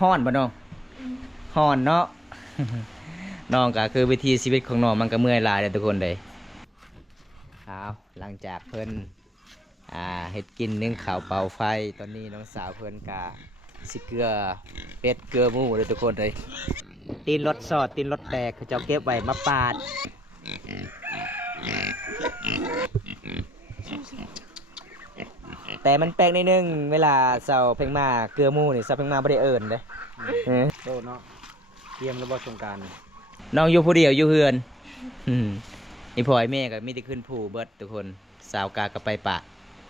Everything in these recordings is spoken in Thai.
ฮ้อนบ่น้องฮ้อนเนาะ น้องก็คือวิธีชีวิตของน้องมันก็เมื่อยลายเลยทุกคนเลยเอาหลังจากเพิ่นเฮ็ดกินนึ่งข้าวเป่าไฟตอนนี้น้องสาวเพิ่นกะสิเกลือเป็ดเกลือหมูเลยทุกคนเลยตีนรถสอดตีนรถแตกเขาเจ้าเก็บไว้มาปาดแต่มันแปลกนิดนึงเวลาเสาเพ่งมาเกลือหมูนี่เสาเพ่งมาบ่ได้เอิ้นเด้โตเนาะเตรียมระบบสงการน้องอยู่ผู้เดียวอยู่เฮือนนี่พ่อไอ้แม่ก็มีแต่ขึ้นผู้เบิดทุกคนสาวกาก็ไปปะ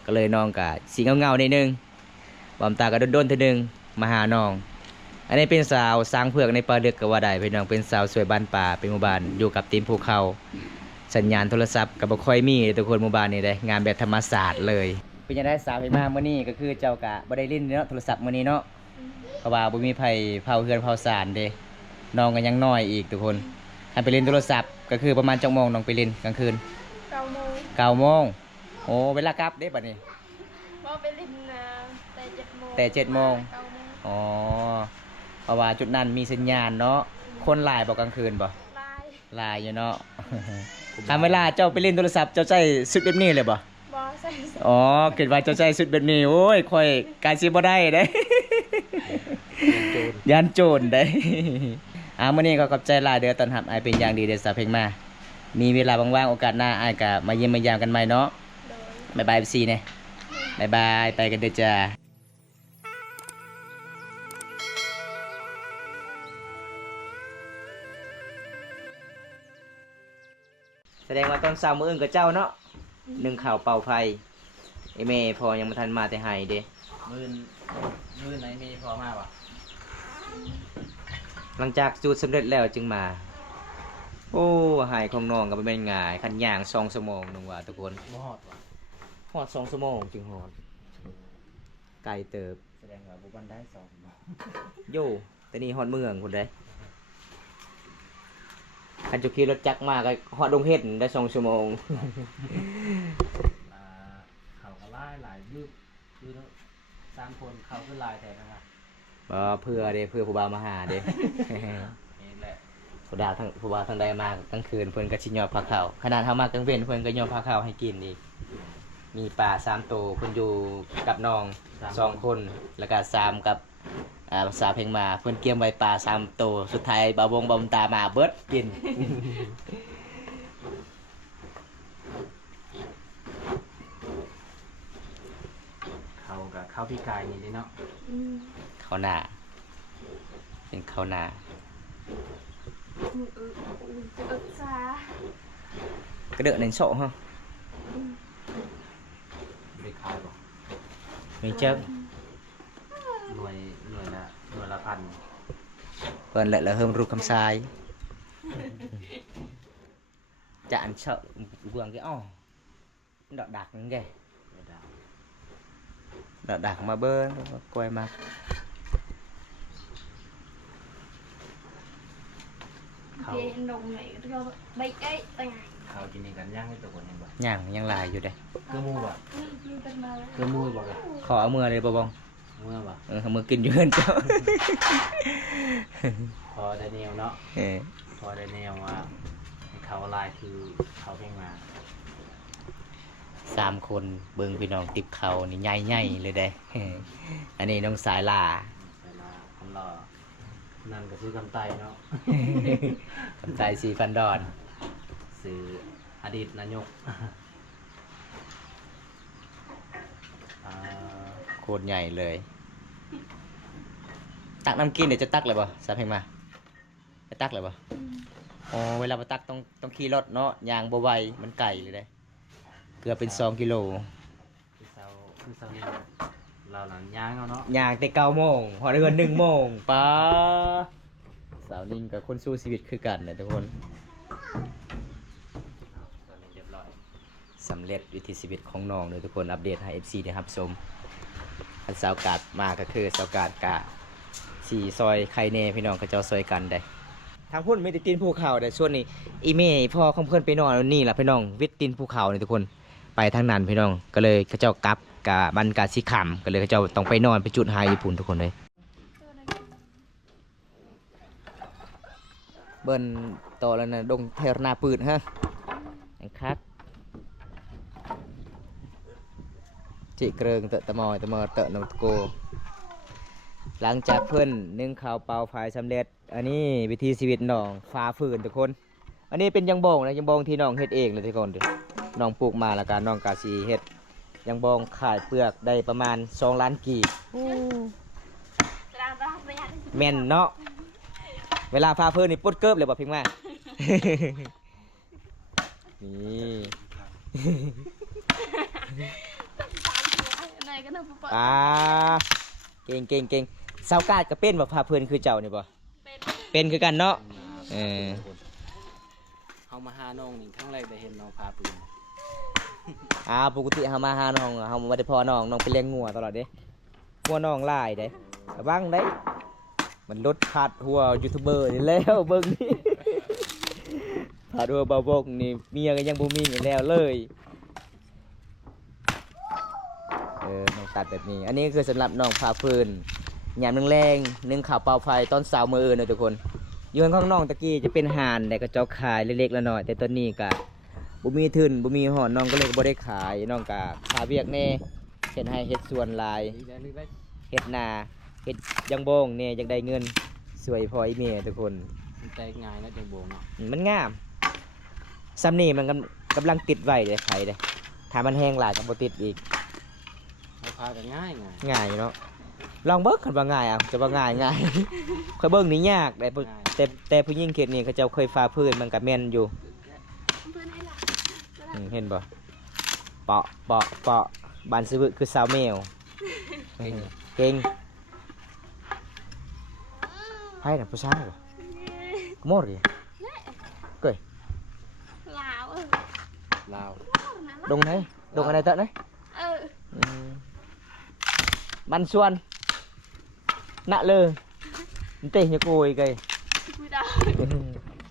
ก็เลยน้องก็สีเงาๆนิดนึงบอมตาก็โดนๆทีนึงมาหาน้องอันนี้เป็นสาวสร้างเผือกในป่าลึกก็ว่าได้พี่น้องเป็นสาวสวยบ้านป่าเป็นหมู่บ้านอยู่กับตีนภูเขาสัญญาณโทรศัพท์ก็บ่ค่อยมีทุกคนหมู่บ้านนี่ได้งานแบบธรรมศาสตร์เลยเป็นยังไงสาวเห็นมามื้อนี้ก็คือเจ้ากะบ่ได้ลิ้นเนาะโทรศัพท์มื้อนี้เนาะเพราะว่าบ่มีไผเผาเฮือนเผาศาลเด้น้องก็ยังน้อยอีกทุกคนถ้าไปเล่นโทรศัพท์ก็คือประมาณจักโมงน้องไปเล่นกลางคืน9 โมงโอ้เวลากลับเด้บัดนี้บ่ไปเล่นแต่7 โมงอ๋อเพราะว่าจุดนั้นมีสัญญาณเนาะคนหลายบ่กลางคืนบ่หลายอยู่เนาะคันเวลาเจ้าไปเล่นโทรศัพท์เจ้าใช้ชุดแบบนี้เลยบ่ใส่อ๋อคิดว่าเจ้าใช้ชุดแบบนี้โอ้ยค่อยการสิบ่ได้เด้ ยันโจรได้ มื้อนี้ก็ขอบใจหลายเด้อต้อนรับอ้ายเป็นอย่างดีเด้อสาวเพลงมามีเวลาว่างๆโอกาสหน้าอ้ายก็มาเยี่ยมมายามกันใหม่เนาะบ๊ายบายพี่เนี่ยบ๊ายบายไปกันเด้อจ้าแสดงว่าตอนเช้ามื้ออื่นกับเจ้าเนาะนึ่งข้าวเป่าไฟไอ้แม่พอยังบ่ทันมาแต่ให้เด้มื้อไหนมีพอมาบ่หลังจากจูดสำเร็จแล้วจึงมาโอ้หายของน้องก็บ่แม่นง่ายคันย่าง2 ชั่วโมงนึงว่าทุกคนบ่ฮอดว่ะฮอด2 ชั่วโมงจึงฮอดไกลเติบแสดงว่าบ่บันได้2บ่โย่แต่นี่ฮอดเมืองพุ่นเด้คันจุขี่รถจักรมาก็ฮอดดงเฮ็ดได้2 ชั่วโมงเขาก็หลายอยู่3คนเขาคือหลายแต่นะครับเพื่อเด้เพื่อผู้บ่าวมาหาเด้นี่แหละผู้บ่าวทางใดมากลางคืนเพิ่นก็สิยอดผ้าขาวขนาดเฮามากลางเว้นเพิ่นก็ยอดผ้าขาวให้กินอีกมีปลา3 ตัวเพิ่นอยู่กับน้อง2 คนแล้วก็3กับภาษาเพลงมาเพิ่นเกี่ยมไว้ปลา3 ตัวสุดท้ายบ่าวงบ่าวตามาเบิดกิน เขาพี่กายนี่ดิเนาะข้าวหน้าเป็นข้าวหน้าก็เด้อ1 โซฮะได้ขายบ่มีเจ้าหน่วยละพันเพิ่นแหละเฮิมรูปคำทรายจะอันเชาะเบื้องcái đọt đặc những cái đọt đặc mà bơ quay mặt เขาเขากินนี่กันย่างให้ตัวคนเห็นบ่ยังลายอยู่เด้เกลือมูบ่เกลือมูบ่ขอเอามือเลยบ่บองมือบ่เอามือกินอยู่เฮือนเจ้า พอได้แนวเนาะพอได้แนวว่าเขาลายคือเขาเพ่งมา3 คนเบิ่งพี่น้องติบเขานี่ใหญ่ๆเลยเด้ อันนี้น้องสายลาคนรอนั่นก็ซื้อกำไตเนาะ กำไต4,000 ดอนซื้ออดีตนายกโคตรใหญ่เลยตักน้ำกินเดี๋ยวจะตักเลยบ่สาเพลงมาจะตักเลยบ่อ๋อเวลาไปตักต้องขี่รถเนาะยางบ่ไหวมันไกลเลยเด้เกือบเป็น2 กิโลคือเซาเราหลังย่างเนาะย่างแต่9 โมงพอได้เงิน1 โมงป้าสาวนิ่งกับคนสู้ชีวิตคือกันนะทุกคนสำเร็จวิถีชีวิตของน้องเลยทุกคนอัปเดตให้ FC ได้รับชมอันสาวกาดมาก็คือสาวกาดกะสี่ซอยไข่เน่พี่น้องก็เจ้าซอยกันได้ทางพุ่นมีแต่ตีนภูเขาแต่ส่วนนี้อีเม่พ่อของเพื่อนไปนอนนี่แหละพี่น้องวิทย์ตีนภูเขานี่ทุกคนไปทางนั้นพี่น้องก็เลยเขาเจ้ากลับกับบันกาสีขำก็เลยเขาเจ้าต้องไปนอนไปจุดไฮญี่ปุ่นทุกคนเลย เบิ่นโตแล้วนะดงเทรนาปืนฮะอังคักจิเกริงเตะตะมอยตะมอเตะนกโกหลังจากเพิ่นนึ่งข้าวเปล่าไฟสำเร็จอันนี้วิธีชีวิตน้องฟ้าฝืนทุกคนอันนี้เป็นยังบงนะยังบงที่น้องเฮ็ดเองเลยทุกคนน้องปลูกมาแล้วกันน้องกาสีเฮ็ดยังบงขายเปลือกได้ประมาณ2 ล้านกีบแม่นเนาะเวลาฟ้าฝืนนี่ปุ๊ดเกิบเลยบ่เพียงมานี่ ไหนก็ต้องปะ เก่งเสากาดก็เป็นแบบพาเพื่อนคือเจ้านี่บ่ เป็น คือกันเนาะเออ เฮามาหาน้องนี่ครั้งแรกได้เห็นน้องพาปืน ปกติเฮามาหาน้องเฮาบ่ได้พอน้องไปเลี้ยงงัวตลอดเด้งัวน้องหลายเด้ระวังได้มันลดพาดหัวยูทูบเบอร์นี่แล้วเบิ่งนี่ พาดหัวบ่าวบกนี่เมียก็ยังบ่มีอยู่แล้วเลยน้องตัดแบบนี้อันนี้คือสำหรับน้องพาฟืนยามแรงๆนึ่งข้าวเปล่าไฟตอนเช้ามื้ออื่นนะทุกคนอยู่ข้างน้องตะกี้จะเป็นห่านแต่ก็เจ้าขายเล็กๆละน้อยแต่ตอนนี้ก็บ่มีทุนบ่มีห่อนน้องก็เลยบ่ได้ขายน้องก็หาเวียกแน่เฮ็ดให้เฮ็ดสวนหลายเฮ็ดนาเฮ็ดยังโบงแน่อยากได้เงินสวยพออีเมทุกคน มันแตกง่ายนะจังโบงเนาะ มันงามซ้ำนี่มันกำลังติดไว้เด้ไผเด้ถ้ามันแห้งหลายก็บ่ติดอีก เอาพากันง่าย ง่ายเนาะลองเบิ่งคันว่าง่ายจะว่าง่าย ค่อยเบิ่งนี่ยากแต่ผู้หญิงเขตนี้เขาเจ้าเคยฟ้าพื้นมันก็แม่นอยู่ เพื่อนให้หลัก เห็นบ่เปาะบานซื้อคือสาวแมวเก่งไผน่ะผู้ชายบ่โมดดิเก้ย ลาวลาว ดงไหนดงอะไรเตอะไหนบันส่วนณเลยมันเตะเนี่ยโกยไก คุยดาว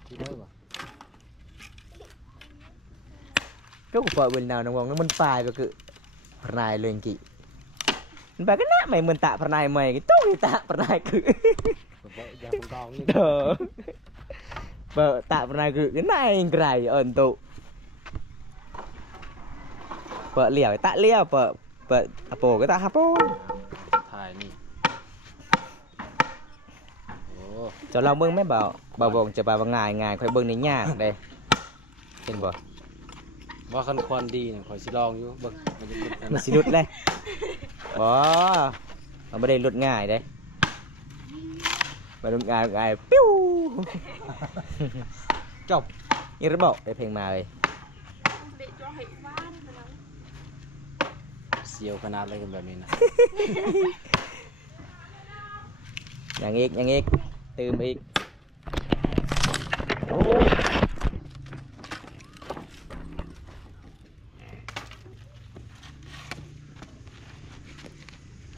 ที่เด้อบ่ Rốt cuộc vợ bên nào nó ngon nó mình phải và cứ phần này lên kỵ bà cái nát mày mình tạ phần này mày cái tốt thì tạ phần này cứ บ่อย่าผมกองนี่ đờ vợ tạ phần này cứ cái này gầy ẩn tụ vợ liều cái tạ liều vợ bổ cái tạ hấp bố ถ่ายนี่โอ้ cho lòng bưng mấy bảo vòng cho bà vào ngài khoai bưng đến nhà đây trên bờ ว่าคันควันดีเนี่ยขอยสิลองอยู่เบิ่งมันจะเป็นอัน มันสิรุดเลยบ่มันไม่ได้รุดง่ายเด้มารุดง่ายปิ้ว จบ นี่ระบบได้เพลงมาเลย เด็กจะให้บ้านไปแล้ว เสียวขนาดอะไรกันแบบนี้นะ อย่างอีกตื่มอีก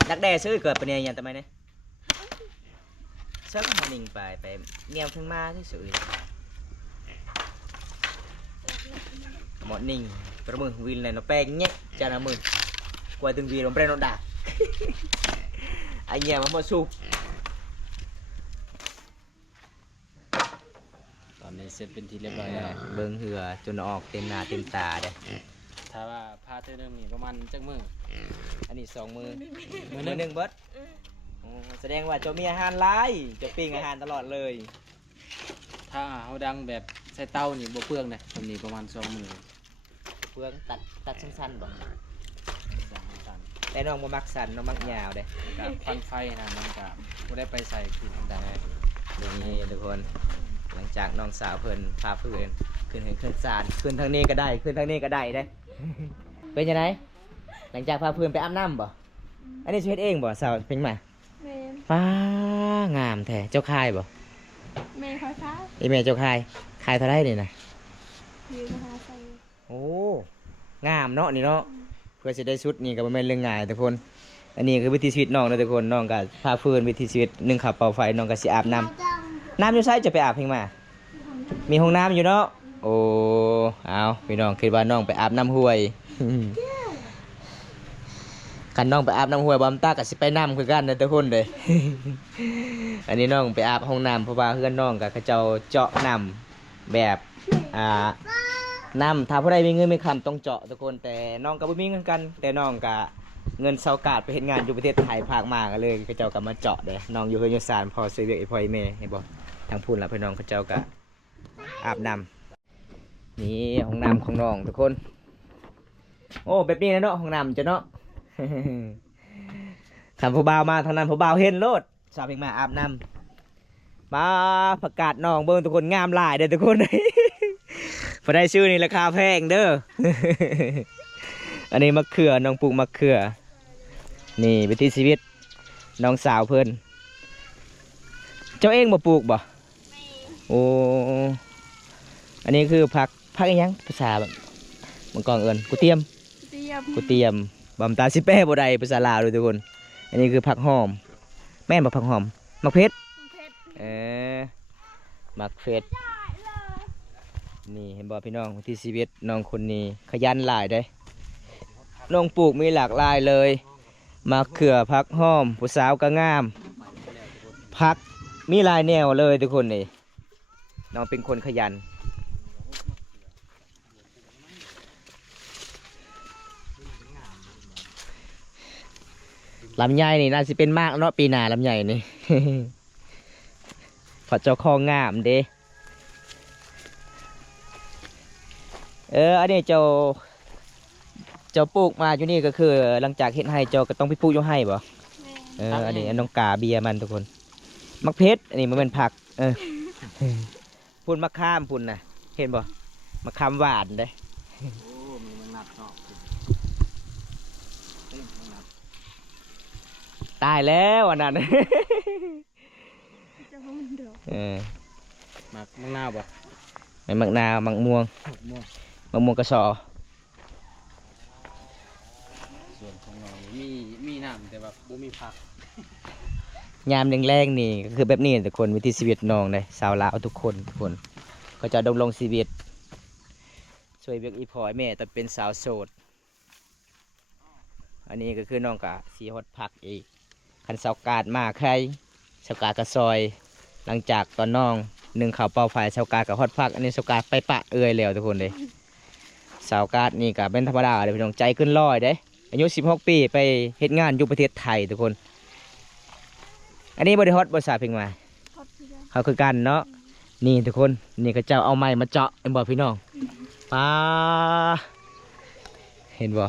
ดักแด้ซื้อเกิดเป็นยังไงทำไมเนี่ยซื้อมาหนึ่งไปเงียวขึ้นมาที่สุดหมดนิ่งประมือวินเลยnó pe nhé cha nó mừng qua từng vì nó pre nó đạt anh nhà mà một xu ตอนนี้เสร็จเป็นที่เรียบร้อยแล้ว เบิ้งเหือจนออกเต็มหน้าเต็มตาเด้ ถ้าว่าพาเธอเริ่มนี่ประมาณจักมื้อ อันนี้2 มือมือหนึ่งเบิดโอ้แสดงว่าเจะมีอาหารหลายเจะปิ้งอาหารตลอดเลย ถ้าเฮาดังแบบใส่เตานี่บ่เปลืองนะผมนี่ประมาณ2มื้อ เพื่องตัดสั้นๆบ่ สั่น แต่น้องบ่มักสั้นน้องมักยาวเด้ ๆกับควันไฟนะมันก็บ่ได้ไปใส่คือธรรมดา เดี๋ยวนี้ทุกคนหลังจากน้องสาวเพิ่นพาเพิ่นขึ้นศาลขึ้นทางนี้ก็ได้ขึ้นทางนี้ก็ได้เด้ เป็นยังไงหลังจากพาเพิ่นไปอาบน้ำบ่อันนี้สิเฮ็ดเองบ่สาวเพิ่งมา เมน ฟ้างามแท้เจ้าคายบ่ เมนเขาช้า อีแม่เจ้าคายเท่าไหร่นี่นะ ยืนหาใส่ โอ้งามเนาะนี่เนาะเพื่อจะได้ชุดนี่ก็บ่แม่นเรื่องง่ายทุกคนอันนี้คือวิถีชีวิตน้องนะทุกคนน้องก็พาเพิ่นวิถีชีวิตนึ่งข้าวเป่าไฟน้องก็สิอาบน้ำอยู่ไสจะไปอาบเพิ่งมา มีห้องน้ำอยู่เนาะโอ้เอาพี่น้องคิดว่าน้องไปอาบน้ำห้วย ข คันน้องไปอาบน้ำห้วยบอมตาก็สิไปน้ำคือกันนะทุกคนเลย อันนี้น้องไปอาบห้องน้ำเพราะว่าเพื่อนน้องกับเขาเจ้าเจาะน้ำแบบน้ำถ้าผู้ใดมีเงินมีคำต้องเจาะทุกคนแต่น้องก็บ่มีเงินกัน แต่น้องก็เงินเซากาดไปเฮ็ดงานอยู่ประเทศไทยภาคมาก็เลยเขาเจ้าก็มาเจาะเด้น้องอยู่เฮือนอยู่ศาลพอซื้อเวียกไอ้พ่อไอ้แม่เห็นบ่ทางพูนล่ะพี่น้องเขาเจ้าก็อาบน้ำนี่ห้องน้ำของน้องทุกคนโอ้แบบนี้นะเนาะห้องน้ำจ้ะเนาะ ทำผู้บ่าวมาทางนั้นผู้บ่าวเห็นโลดสาวเพียงมาอาบน้ำมาประกาศน้องเบิ่งทุกคนงามหลายเด้อทุกคน พอได้ชื่อนี่ราคาแพงเด้อ อันนี้มะเขือน้องปลูกมะเขือนี่วิถีชีวิตน้องสาวเพิ่นเจ้าเองมาปลูกบ่โอ้อันนี้คือผักอีหยังภาษาแบบมังกรเอิญกุเตียม เตรียม กุเตียมบำตาสิแป้บ่ได้ภาษาลาวเลยทุกคนอันนี้คือผักหอมแม่นบ่ผักหอมมักเพชร เพชร มักเพชรนี่เห็นบ่พี่น้องวิถีชีวิตน้องคนนี้ขยันหลายได้น้องปลูกมีหลากหลายเลยมะเขือผักหอมผู้สาวก็งามผักมีหลายแนวเลยทุกคนนี่น้องเป็นคนขยันลำไยนี่น่าจะเป็นมากเนาะปีหน้าลำไยนี่ พอเจ้าของงามเด้อันนี้เจ้าปลูกมาอยู่นี่ก็คือหลังจากเฮ็ดให้เจ้าก็ต้องไปปลูกอยู่ให้บ่ แม่ อันนี้น้องกาเบียร์มันทุกคนมักเพชรอันนี้มันเป็นผักพุ่นมะขามพุ่นน่ะเห็นบ่มะขามหวานเด้ โอ้มีมังนัดเนาะเต็มมังนัด ตายแล้วอันนั้น จะพูดเดี๋ยว มังนาวบ่ ไม่มักนาวมักม่วง ม่วง มักม่วงกระสอ ส่วนของเรามีน้ำแต่แบบบ่มีผัก ยามแรงๆนี่ก็คือแบบนี้ทุกคนวิถีชีวิตน้องเลยชาวลาวทุกคนก็จะดำรงชีวิตช่วยเวียกอีพ่อแม่แต่เป็นสาวโสดอันนี้ก็คือน้องกะสีฮอดพักอีกคันเสากาดมาใครเสากาดกระซอย หลังจากตอนน้องหนึ่งข่าวเป่าไฟเสากาดกับฮอดพักอันนี้เสากาดไปปะแล้วทุกคนเลยเสากาดนี่ก็เป็นธรรมดาเลยพี่น้องใจขึ้นลอยเด้อายุ16 ปีไปเฮ็ดงานอยู่ประเทศไทยทุกคนอันนี้บริฮอตบริษัทเพียงมา ทอดเพื่อน เขาคือกันเนาะนี่ทุกคนนี่ก็เจ้าเอาไม้มาเจาะเห็นบ่พี่น้องป้าเห็นบ่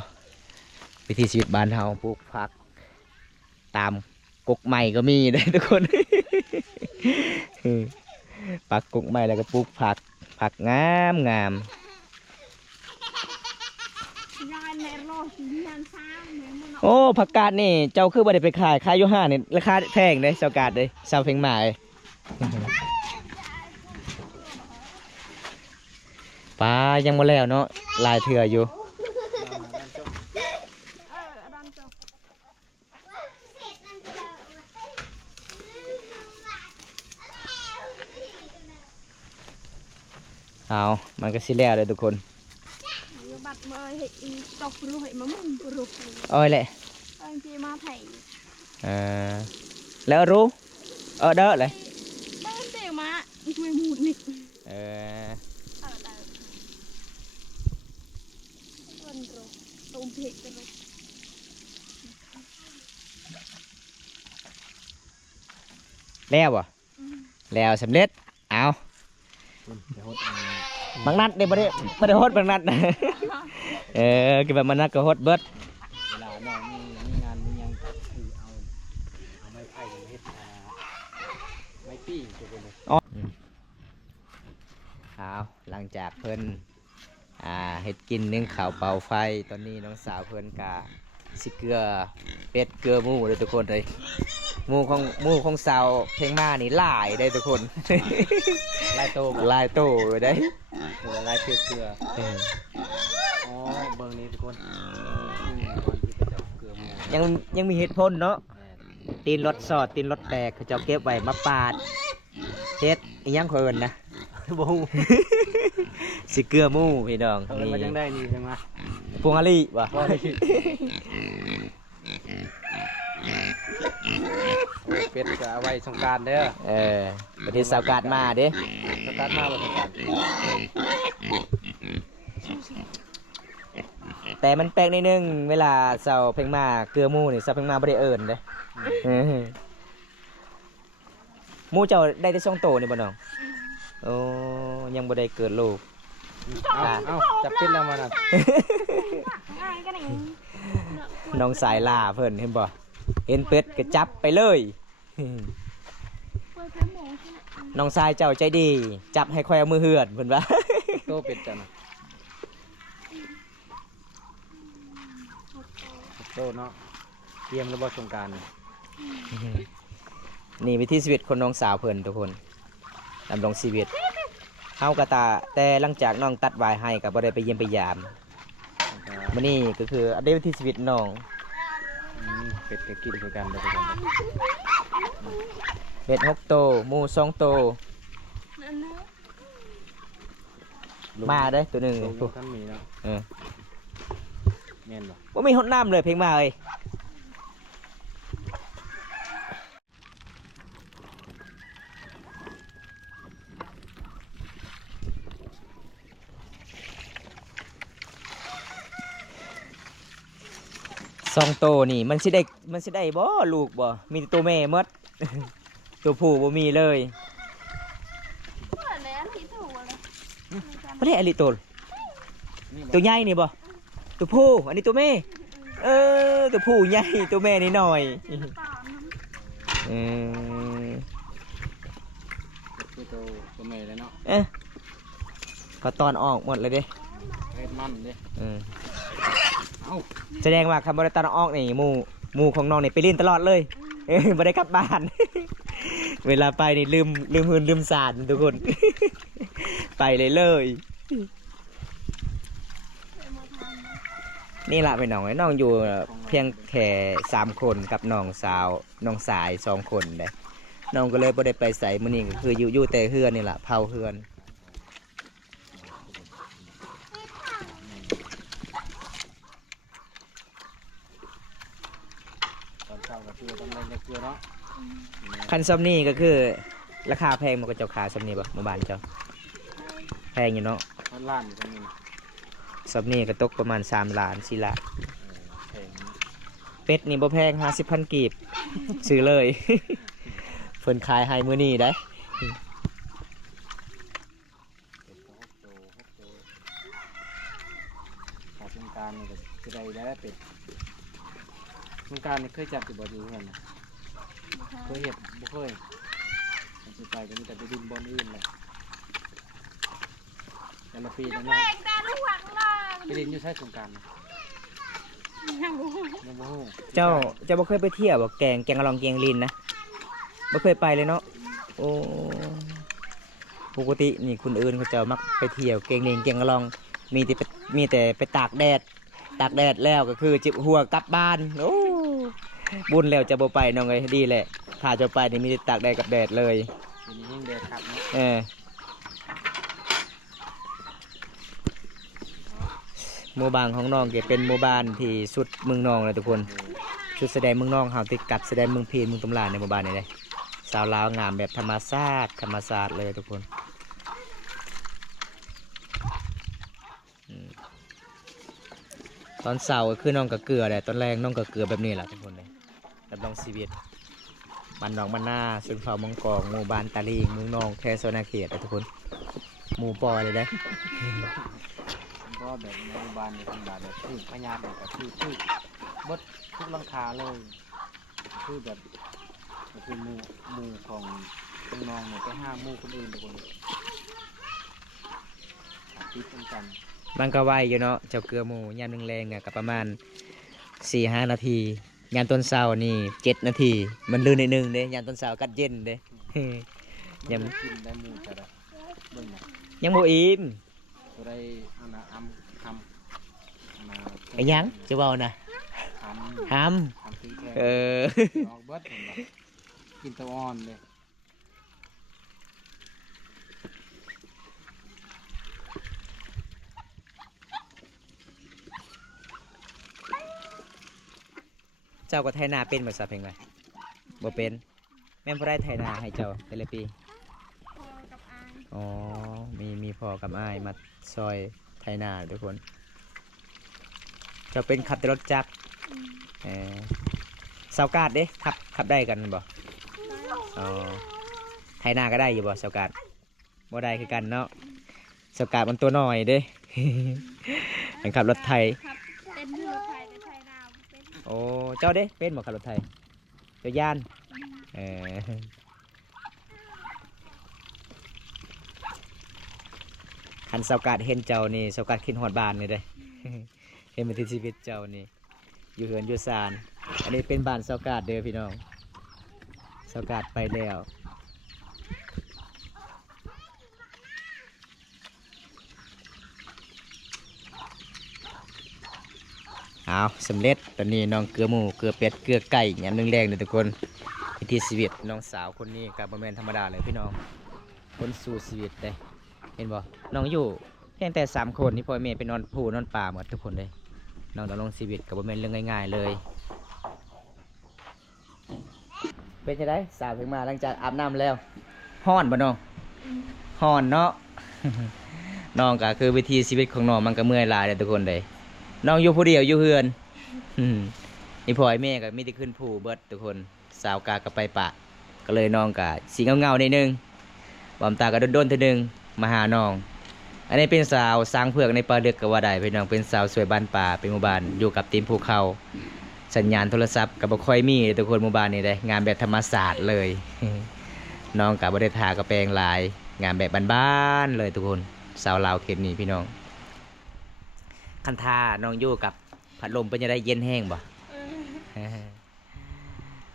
วิถีชีวิตบ้านเฮาปลูกผักตามกกไม้ก็มีได้ทุกคน ปักกกไม้แล้วก็ปลูกผักงามยายในรอสีนันซ้ำเหมือนมัน โอ้ผักกาดนี่เจ้าคือบ่ได้ไปขายอยู่ห้างนี่ราคาแพงเด้เจ้ากาดเด้เจ้าเพียงมาเลย ป้ายังบ่แล้วเนาะลายเถื่ออยู่ ดันจบ เอามันก็สิแล้วเลยทุกคน บัดเมื่อเห็นตกรู้เห็นมะม่วงรู้ เอาไว้แหละ บางทีมาไถ่ แล้วรู้เด้อเลย ต้นเตียวมาช่วยหมุดนิด ต้นโรต้มเผ็ดกันเลย แล้วบ่แล้วสำเร็จเอา เดี๋ยวฮด บางนัดเด้บ่ได้ฮดบางนัด คือแบบมันนัดก็ฮดเบิด เวลาน้องมีงานมีหยังก็คือเอาไม้ไผ่เฮ็ดไม้ปี้ทุกคนเลย เอาหลังจากเพิ่นเฮ็ดกินนึ่งข้าวเป่าไฟตอนนี้น้องสาวเพิ่นกะสิเกลือเป็ดเกลือหมูเลยทุกคนเลยหมูของสาวเพ่งมานี่หลายได้ทุกคน ลายโตบ่ หลายโตได้ หรือลายเกลืออ๋อเบิ่งนี้ทุกคนเกลือหมู ยังมีเห็ดพ่นเนาะตีนรถสอดตีนรถแตกเขาเจ้าเก็บไว้มาปาดเฮ็ดอีหยังเพิ่นนะ บ่ฮู้ สิเกลือหมูพี่น้อง เออมาจังได้นี่จังมา พวงอลีบ่ บ่ได้ เป็ดก็เอาไว้สงกรานต์เด้อ ประเทศสาวการมาเด้ สงกรานต์มาบ่สงกรานต์ แต่มันแปลกนิดนึงเวลาเสาเพ่งมาเกลือหมูนี่เสาเพ่งมาบ่ได้เอิ้นเด้หมูเจ้าได้แต่2โตนี่บ่น้องโอ้ยังบ่ได้เกิดลูก เอาจับเป็ดแล้วมาน่ะ ง่ายกันเอง น้องสายล่าเพิ่นเห็นบ่เห็นเป็ดก็จับไปเลย เปิดแพ้หมูใช่ไหม น้องสายเจ้าใจดี จับให้ค่อยเอามือเหือดเพิ่นว่า โตเป็ดจ้ะนะโตเนาะเตรียมแล้วบ่สงกรานต์ นี่วิธีชีวิตคนน้องสาวเพิ่นทุกคนดำรงชีวิตเฮากะตาแต่หลังจากน้องตัดวายให้ก็บ่ได้ไปเยี่ยมไปยามมื้อนี้ก็คืออัปเดตวิถีชีวิตน้อง เป็ดก็กินคือกันเด้อทุกคน เป็ด6โตหมู2โต นั่นนะ มาเด้อตัวหนึง ลูกท่านมีเนาะ เออ แม่นบ่ บ่มีหดน้ำเลยเพียงมาเอ้ย2โตนี่มันสิได้บ่ลูกบ่มีแต่ตัวแม่หมด ตัวผู้บ่มีเลย เปิดแล้วที่ถูกเลย บ่ได้อลิโตน นี่บ่ ตัวใหญ่นี่บ่ตัวผู้อันนี้ตัวแม่ตัวผู้ใหญ่ตัวแม่นี่หน่อย ตามน้ำ อืม คือตัวแม่เลยเนาะ ก็ตอนออกหมดเลยเด้ เฮ็ดมันเด้ อืม เอ้า แสดงว่าคำบริตอนออกนี่หมู่ของน้องนี่ไปเล่นตลอดเลย ไม่ได้กลับบ้าน เวลาไปนี่ลืมหืนลืมสารทุกคน ไปเลยนี่ละไปน้องไอ้น้องอยู่เพียงแค่3 คนกับน้องสาวน้องสาย2 คนเลยน้องก็เลยไม่ได้ไปใส่มื้อนี้ก็คืออยู่แต่เฮือนนี่แหละเผาเฮือน ตอนเช้าก็คือต้องได้เกลือเนาะ คันซัมนี่ก็คือราคาแพงมันก็เจ้าขาซัมนี่ปะหมู่บ้านเจ้าแพงอยู่เนาะ มันล้านอยู่ตรงนี้ ซัมนี่ก็ตกประมาณ3 ล้าน4 ล้าน แพง เป็ดนี่บ่แพง50,000 กีบ ซื้อเลย เพิ่นขายให้มื้อนี้ได้ เป็ดก็6 โตขาดสงกรานต์นี่ก็สิได้เป็ดสงกรานต์นี่เคยจับอยู่บ่อยู่เฮือนน่ะเคยเฮ็ดบ่เคยมันสิไปก็มีแต่ไปดินบอนอื่นเลยแต่ละปีนั่น แรงแต่ลูกหวังเลย ไปดินอยู่ใช้สงกรานต์นะ ยังรู้ ยังบ่ฮู้ เจ้าบ่เคยไปเที่ยวบ่แกงกะลองแกงลินนะบ่เคยไปเลยเนาะโอ้ปกตินี่คนอื่นเขาเจ้ามักไปเที่ยวแกงลินแกงกะลองมีแต่ไปตากแดดแล้วก็คือจิบหัวกลับบ้านโอ้บุญแล้วจะบ่ไปน้องเอ้ยดีแหละถ้าจะไปนี่มีแต่ตากแดดกับแดดเลย ปีนี้ยิ่งแดดครับเนาะ หมู่บ้านของน้องจะเป็นหมู่บ้านที่สุดเมืองนองเลยทุกคนชุดแสดงเมืองนองเฮาติดกับแสดงเมืองพีนเมืองตำราในหมู่บ้านนี่เลยสาวลาวงามแบบธรรมชาติเลยทุกคนอืมตอนเสาร์ก็คือน้องกะเกลือเลยตอนแรงน้องกะเกลือแบบนี้แหละทุกคนเลยดำรงชีวิตบ้านหนองบ้านนาซึ่งเผามังกรหมู่บ้านตาลีเมืองนองแค่โซนาเขตทุกคนหมู่ปอยเลยได้ ก็แบบในหมู่บ้านในธรรมดาแบบคือพญาแบบก็คือเบดทุกหลังคาเลยคือแบบก็คือหมู่ของน้องๆเนี่ยไปห้ามหมู่คนอื่นทุกคนติดกัน มันก็ไวอยู่เนาะเจ้าเกลือหมูยามหนึ่งแรงอะก็ประมาณ4-5 นาทียามต้นเสาร์นี่7 นาทีมันลื่นนิดนึงเด้ยามต้นเสาร์กัดเย็นเด้ ยั ยัง ง กินได้หมู่แต่ละเบิ่งนะ ยังบ่อิ่ม ตัวได้อันนะทำมา ไอ้ยังจะเว้านะ ท ห้ ำตีแค่ ำ ออกเบิดเห็นบ่กินตัวอ่อนเลย เจ้าก็ไทยนาเป็นภาษาเพลงไรบ่เป็น แม่นบ่ได้ไถนาให้เจ้าแต่ละปี พอกับอาย อ๋อมีพ่อกับอ้ายมาซอยไถนาทุกคนเจ้าเป็นขับแต่รถจักร อืม เออเสากาดเด้ขับได้กันบ่ ได้ อ๋อไถนาก็ได้อยู่บ่เสากาดบ่ได้คือกันเนาะเสากาดมันตัวน้อยเด้ มันขับรถไถ ครับเป็นรถไทยแต่ไทยดาวเป็น โอ้เจ้าเด้เป็นบ่ขับรถไถเจ้าย่านเออคันเสากาดเห็นเจ้านี่เสากาดขึ้นฮอดบ้านเลยเด้ เห็นมันที่ชีวิตเจ้านี่อยู่เฮือนอยู่ซานอันนี้เป็นบ้านเสากาดเด้อพี่น้องเสากาดไปแล้วเอาสำเร็จตอนนี้น้องเกลือหมูเกลือเป็ดเกลือไก่ยำนึ่งแรงเลยทุกคนวิถีชีวิตน้องสาวคนนี้กับบะแมนธรรมดาเลยพี่น้องคนสู่ชีวิตเลยเห็นบ่น้องอยู่เพียงแต่3 คนนี่พ่อแม่ไปนอนผูนอนป่าหมดทุกคนเลยน้องดำรงชีวิตกับบะแมนเรื่องง่ายๆเลย เป็นจะได้สาวถึงมาหลังจากอาบน้ำแล้วฮ้อนบ่น้องฮ้อนเนาะ น้องก็คือวิธีชีวิตของน้องมันก็เมื่อยล้าเลยทุกคนเลยน้องอยู่ผู้เดียวอยู่เฮือน นี่พ่อแม่ก็มีแต่ขึ้นผู้เบิดทุกคนสาวกาก็ไปปะก็เลยน้องก็สีเงาๆนิดนึงบอมตาก็โดนๆทีนึงมาหาน้อง อันนี้เป็นสาวสร้างเผือกในป่าลึกก็ว่าได้พี่น้องเป็นสาวสวยบ้านป่าเป็นหมู่บ้านอยู่กับตีมภูเขาสัญญาณโทรศัพท์ก็บ่ค่อยมีทุกคนหมู่บ้านนี่ได้งานแบบธรรมศาสตร์เลย น้องก็บ่ได้ทากระแปลงลายงานแบบบ้านๆเลยทุกคนสาวลาวเขตนี้พี่น้องคันท่าน้องอยู่กับพัดลมเป็นจะได้เย็นแห้งบ่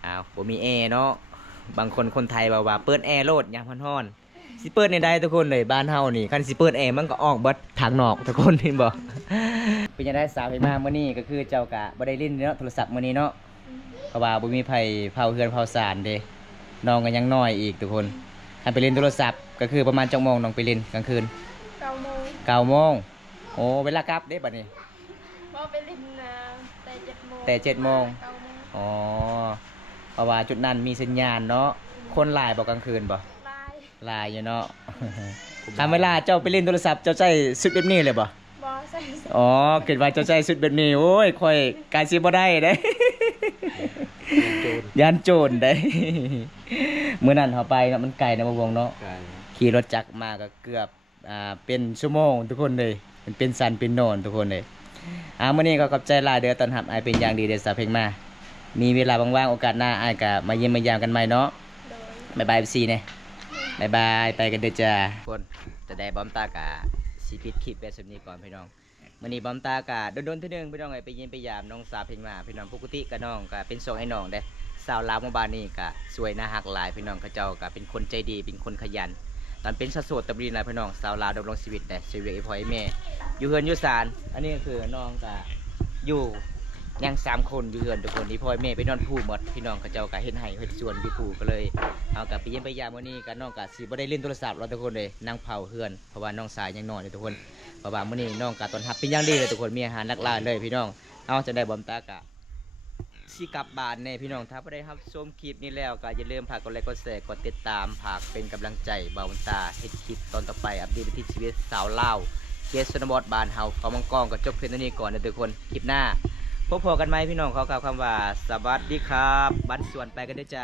อ้าวบ่มีแอร์เนาะบางคนไทยบอกว่าเปิดแอร์โลดยามร้อนๆสิเปิดในใดทุกคนเลยบ้านเฮานี่คันสิเปิดแอร์มันก็ออกเบิดทางนอกทุกคนเห็นบ่ เป็นจังได๋สาวเฮ็ดมามื้อนี้ก็คือเจ้ากะบ่ได้ลิ้นเนาะโทรศัพท์มื้อนี้เนาะเพราะว่าบ่มีไผเผาเฮือนเผาศาลเด้น้องก็ยังน้อยอีกทุกคนคันไปเล่นโทรศัพท์ก็คือประมาณจักโมงน้องไปเล่นกลางคืน 9 โมง 9 โมงโอ้เวลากลับเด้บัดนี้ พอไปเลินแต่7 โมง แต่7 โมง 9 โมง อ๋อเพราะว่าจุดนั้นมีสัญญาณเนาะคนหลายบ่กลางคืนบ่ ลาย หลายอยู่เนาะ ทำเวลาเจ้าไปเล่นโทรศัพท์เจ้าใช้สุดแบบนี้เลยบ่ บอใส่ อ๋อเกิดว่าเจ้าใช้สุดแบบนี้โอ้ยค่อยกายสิบ่ได้เด้ ยันโจรได้ มื้อนั้นเฮาไปเนาะมันไกลนะบ่วงเนาะ ไก่ ขี่รถจักรมาก็เกือบเป็นชั่วโมงทุกคนเลยมันเป็นสันเป็นโนนทุกคนเลยมื้อนี้ก็ขอบใจหลายเด้อตอนรับอ้ายเป็นอย่างดีเด้อสาวเพลงมามีเวลาว่างๆโอกาสหน้าอ้ายก็มาเยี่ยมมายามกันใหม่เนาะ โดย บ๊ายบายพี่เนี่ยบ๊ายบายไปกันเด้อจ้าคนจะได้บอมตากะสิปิดคลิปแบบนี้ก่อนพี่น้องมื้อนี้บอมตากะโดนๆทีนึงพี่น้องไปเยี่ยมไปยามน้องสาวเพลงมาพี่น้องปกติกับน้องก็เป็นส่งให้น้องเด้สาวลาวหมู่บ้านนี้ก็สวยน่าฮักหลายพี่น้องเขาเจ้าก็เป็นคนใจดีเป็นคนขยันตอนเป็นสาวโสดตะบรีหลายพี่น้องสาวลาวดำรงชีวิตได้ชีวิตไอ้พ่อไอ้แม่อยู่เฮือนอยู่ศาลอันนี้ก็คือน้องก็อยู่ยัง3 คนอยู่เฮือนทุกคนที่พ่อแม่ไปนอนผู้หมดพี่น้องเขาเจ้าก็เฮ็ดให้เฮ็ดสวนอยู่ผู้ก็เลยเอากลับไปเยี่ยมไปยามมื้อนี้ก็น้องก็สิบ่ได้เล่นโทรศัพท์เราทุกคนเลยนั่งเผาเฮือนเพราะว่าน้องสายยังนอนอยู่ทุกคนเพราะว่ามื้อนี้น้องก็ต้อนรับเป็นอย่างดีเลยทุกคนมีอาหารหลากหลายเลยพี่น้องเอาจะได้บอมตากะสิกลับบ้านแน่พี่น้องถ้าบ่ได้รับชมคลิปนี้แล้วก็อย่าลืมฝากกดไลค์กดแชร์กดติดตามฝากเป็นกำลังใจบ่าวบอมตาเฮ็ดคลิปตอนต่อไปอัปเดตวิถีชีวิตสาวลาวเคสชนบทบ้านเฮาเขามังกรก็จบเพียงเท่านี้ก่อนนะทุกคนคลิปหน้าพบกันไหมพี่น้องเขากล่าวคำว่าสวัสดีครับบัดส่วนไปกันด้วยจ้า